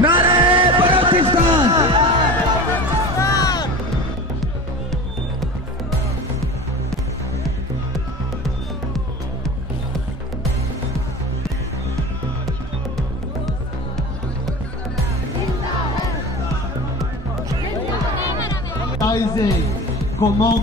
नारे Balochistan. como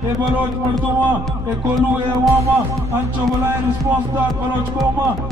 e baloch marduma e kolu e wama ancho balai response da baloch koma